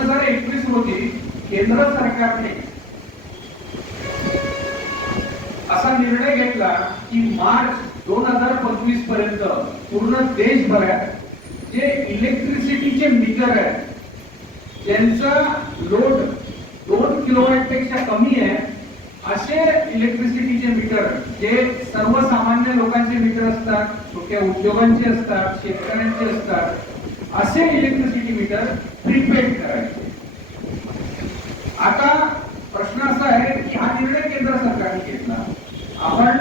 2021 रोजी केंद्र सरकारने असा निर्णय घेतला की मार्च 2025 पर्यंत पूर्ण देशभरात जे इलेक्ट्रिसिटीचे मीटर आहेत ज्यांचा लोड 2 किलोवॅट पेक्षा कमी आहे असे इलेक्ट्रिसिटीचे मीटर जे सर्वसामान्य लोकांचे मीटर असतात, छोट्या उद्योगांचे असतात, शेतकऱ्यांचे असतात, असे इलेक्ट्रिसिटी मीटर प्रीपेड करायचे। आता प्रश्न असा आहे की हा निर्णय केंद्र सरकारने घेतला। आपण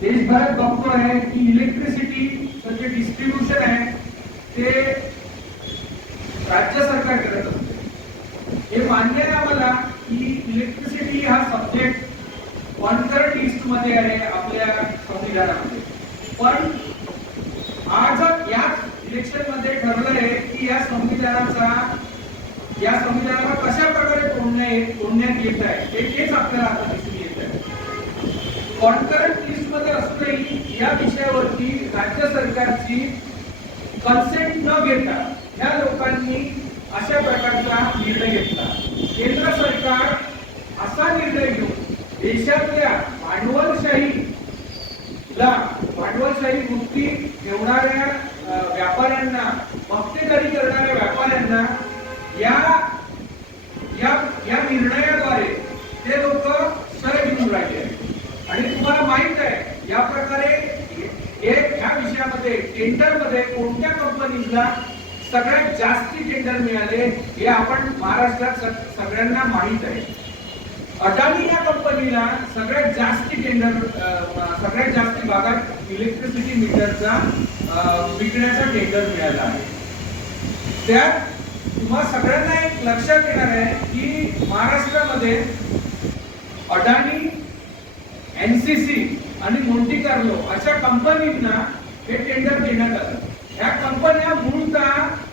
देशभरात बघतोय की इलेक्ट्रिसिटीचं जे डिस्ट्रीब्युशन आहे ते राज्य सरकार करत असते। हे मान्य आहे आम्हाला की इलेक्ट्रिसिटी हा सब्जेक्ट कॉन्करंट लिस्ट मध्ये आहे आपल्या संविधानामध्ये, पण आज याच इलेक्शन मध्ये ठरलंय की या संविधानाला कशा प्रकारे तोडण्यात येत आहे तेच आपल्याला आता दिसून येत आहे। कॉन्करंट लिस्ट मध्ये असूनही या विषयावरती राज्य सरकारची कन्सेंट न घेता या लोकांनी अशा प्रकारचा निर्णय घेतला। केंद्र सरकार असा निर्णय घेऊन देशातल्या भांडवलशाही वृत्ती ठेवणाऱ्या व्यापाऱ्यांना, मक्तेदारी करणाऱ्या व्यापाऱ्यांना या निर्णयाद्वारे ते लोक सर घेऊन राहिले आहेत। आणि तुम्हाला माहित आहे या प्रकारे या विषयामध्ये टेंडरमध्ये कोणत्या कंपनीला सगळ्यात जास्ती टेंडर मिळाले हे आपण महाराष्ट्रात सगळ्यांना माहित आहे। अदानी या कंपनीला सगळ्यात जास्ती भागात इलेक्ट्रिसिटी मीटरचा विकण्याचा टेंडर मिळाला आहे। त्यात तुम्हाला सगळ्यांना एक लक्षात येणार आहे की महाराष्ट्रामध्ये अदानी, एनसीसी आणि मोंटी कार्लो अशा कंपनींना हे टेंडर देण्यात आलं। या कंपन्या मूळतः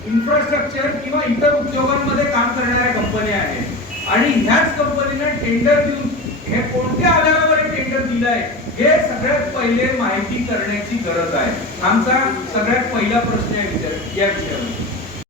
इन्फ्रास्ट्रक्चर किंवा इतर उद्योगांमध्ये काम करणाऱ्या कंपन्या आहेत आणि ह्याच कंपनीने टेंडर देऊन हे कोणत्या आधारावर टेंडर दिलंय हे सगळ्यात पहिले माहिती करण्याची गरज आहे। आमचा सगळ्यात पहिला प्रश्न आहे या विषयावर।